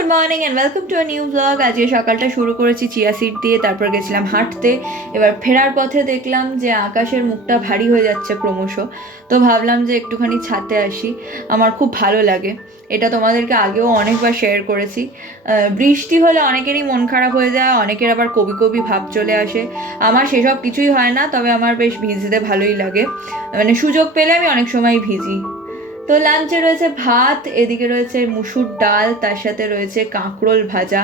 Good morning and welcome to a new blog. আজকে সকালটা শুরু করেছি চিয়া সিড দিয়ে, তারপর গেছিলাম হাঁটতে। এবার ফেরার পথে দেখলাম যে আকাশের মুখটা ভারী হয়ে যাচ্ছে ক্রমশ, তো ভাবলাম যে একটুখানি ছাদে আসি। আমার খুব ভালো লাগে, এটা তোমাদেরকে আগেও অনেকবার শেয়ার করেছি। বৃষ্টি হলে অনেকেরই মন খারাপ হয়ে যায়, অনেকের আবার কবি কবি ভাব চলে আসে। আমার সেসব কিছুই হয় না, তবে আমার বেশ ভিজতে ভালোই লাগে, মানে সুযোগ পেলে আমি অনেক সময় ভিজি। তো লাঞ্চে রয়েছে ভাত, এদিকে রয়েছে মুসুর ডাল, তার সাথে রয়েছে কাঁকরোল ভাজা।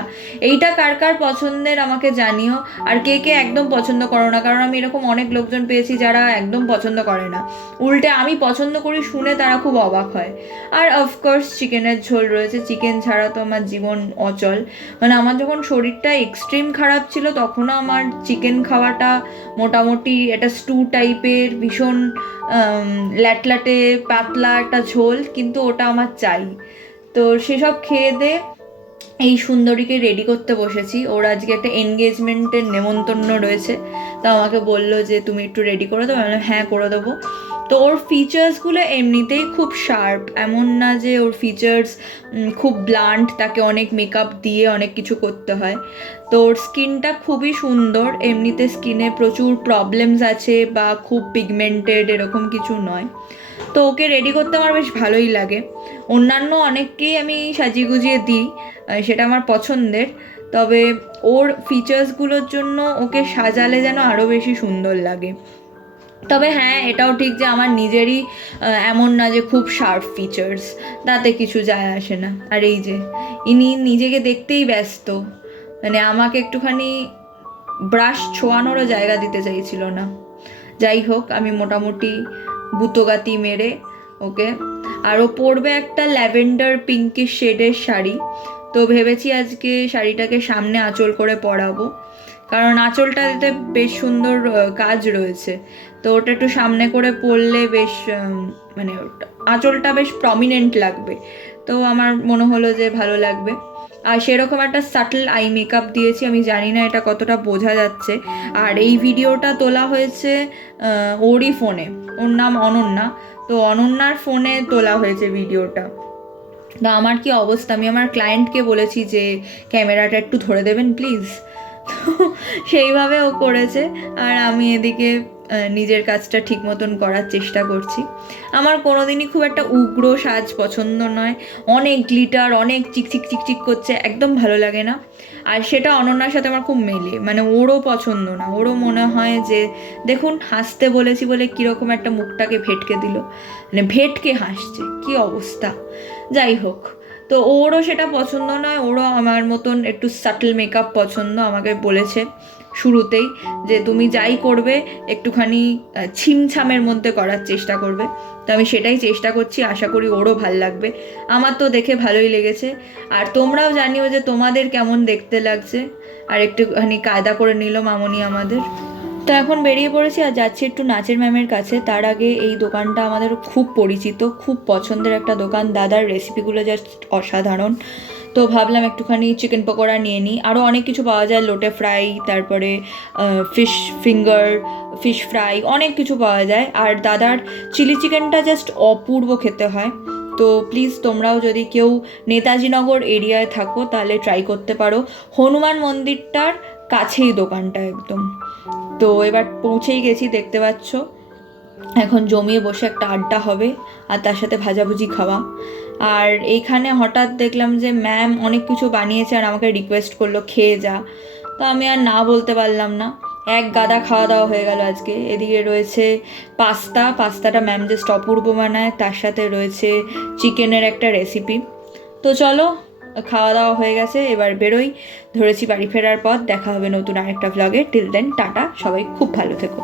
এইটা কার কার পছন্দের আমাকে জানিও, আর কে কে একদম পছন্দ করো না, কারণ আমি এরকম অনেক লোকজন পেয়েছি যারা একদম পছন্দ করে না, উল্টে আমি পছন্দ করি শুনে তারা খুব অবাক হয়। আর অফকোর্স চিকেনের ঝোল রয়েছে, চিকেন ছাড়া তো আমার জীবন অচল। মানে আমার যখন শরীরটা এক্সট্রিম খারাপ ছিল তখনও আমার চিকেন খাওয়াটা মোটামুটি একটা স্টু টাইপের, ভীষণ ল্যাটলাটে পাতলা একটা ঝোল, কিন্তু ওটা আমার চাই। তো সেসব খেয়ে দে এই সুন্দরীকে রেডি করতে বসেছি। ওর আজকে একটা এনগেজমেন্টের নেমন্তন্ন রয়েছে, তো আমাকে বললো যে তুমি একটু রেডি করে দেবো। আমি বললাম হ্যাঁ করে দেবো। তো ওর ফিচার্সগুলো এমনিতেই খুব শার্প, এমন না যে ওর ফিচার্স খুব ব্লান্ট, তাকে অনেক মেকআপ দিয়ে অনেক কিছু করতে হয়। তো ওর স্কিনটা খুবই সুন্দর, এমনিতে স্কিনে প্রচুর প্রবলেমস আছে বা খুব পিগমেন্টেড এরকম কিছু নয়। তো ওকে রেডি করতে আমার বেশ ভালোই লাগে। অন্যান্য অনেককেই আমি সাজিয়ে গুজিয়ে দিই, সেটা আমার পছন্দের, তবে ওর ফিচার্সগুলোর জন্য ওকে সাজালে যেন আরও বেশি সুন্দর লাগে। তবে হ্যাঁ, এটাও ঠিক যে আমার নিজেরই এমন না যে খুব শার্প ফিচার্স, তাতে কিছু যায় আসে না। আর এই যে ইনি নিজেকে দেখতেই ব্যস্ত, মানে আমাকে একটুখানি ব্রাশ ছোঁয়ানোরও জায়গা দিতে চাইছিল না। যাই হোক, আমি মোটামুটি বুতোগাতি মেরে ওকে, আর ও পরবে একটা ল্যাভেন্ডার পিঙ্কিশ শেডের শাড়ি। তো ভেবেছি আজকে শাড়িটাকে সামনে আঁচল করে পরাবো, কারণ আঁচলটাতে বেশ সুন্দর কাজ রয়েছে। তো ওটা একটু সামনে করে পরলে বেশ মানে আঁচলটা বেশ প্রমিনেন্ট লাগবে। তো আমার মনে হলো যে ভালো লাগবে। আর সেরকম একটা সাটল আই মেকআপ দিয়েছি, আমি জানি না এটা কতটা বোঝা যাচ্ছে। আর এই ভিডিওটা তোলা হয়েছে ওরই ফোনে, ওর নাম অনন্যা, তো অনন্যার ফোনে তোলা হয়েছে ভিডিওটা। তো আমার কি অবস্থা, আমি আমার ক্লায়েন্টকে বলেছি যে ক্যামেরাটা একটু ধরে দেবেন প্লিজ, তো সেইভাবে ও করেছে। আর আমি এদিকে নিজের কাজটা ঠিক মতন করার চেষ্টা করছি। আমার কোনোদিনই খুব একটা উগ্র সাজ পছন্দ নয়, অনেক গ্লিটার, অনেক চিকচিক চিকচিক করছে, একদম ভালো লাগে না। আর সেটা অনন্যার সাথে আমার খুব মেলে, মানে ওরও পছন্দ না, ওরও মনে হয় যে দেখুন হাসতে বলেছি বলে কীরকম একটা মুখটাকে ভেটকে দিল, মানে ভেটকে হাসছে, কি অবস্থা। যাই হোক, তো ওরও সেটা পছন্দ নয়, ওরও আমার মতন একটু সাটল মেকআপ পছন্দ। আমাকে বলেছে শুরুতেই যে তুমি যাই করবে একটুখানি ছিমছামের মধ্যে করার চেষ্টা করবে। তো আমি সেটাই চেষ্টা করছি, আশা করি ওরও ভাল লাগবে। আমার তো দেখে ভালোই লেগেছে, আর তোমরাও জানিও যে তোমাদের কেমন দেখতে লাগছে। আর একটুখানি কায়দা করে নিল মামনি আমাদের। তো এখন বেরিয়ে পড়েছি আর যাচ্ছি একটু নাচের ম্যামের কাছে। তার আগে এই দোকানটা আমাদের খুব পরিচিত, খুব পছন্দের একটা দোকান, দাদার রেসিপিগুলো জাস্ট অসাধারণ। তো ভাবলাম একটুখানি চিকেন পকোড়া নিয়ে নিই, আরও অনেক কিছু পাওয়া যায়, লোটে ফ্রাই, তারপরে ফিশ ফিঙ্গার, ফিশ ফ্রাই, অনেক কিছু পাওয়া যায়। আর দাদার চিলি চিকেনটা জাস্ট অপূর্ব খেতে হয়। তো প্লিজ তোমরাও যদি কেউ নেতাজিনগর এরিয়ায় থাকো তাহলে ট্রাই করতে পারো। হনুমান মন্দিরটার কাছেই দোকানটা একদম। তো এবার পৌঁছেই গেছি, দেখতে পাচ্ছ। এখন জমিয়ে বসে একটা আড্ডা হবে, আর তার সাথে ভাজাভুজি খাওয়া। আর এইখানে হঠাৎ দেখলাম যে ম্যাম অনেক কিছু বানিয়েছে আর আমাকে রিকোয়েস্ট করলো খেয়ে যা। তো আমি আর না বলতে পারলাম না, এক গাদা খাওয়া দাওয়া হয়ে গেল আজকে। এদিকে রয়েছে পাস্তাটা ম্যাম জাস্ট অপূর্ব বানায়, তার সাথে রয়েছে চিকেনের একটা রেসিপি। তো চলো, খাওয়া দাওয়া হয়ে গেছে, এবার বেরোই, ধরেছি বাড়ি ফেরার পথ। দেখা হবে নতুন আরেকটা ভ্লগে। টিল দেন টাটা, সবাই খুব ভালো থেকো।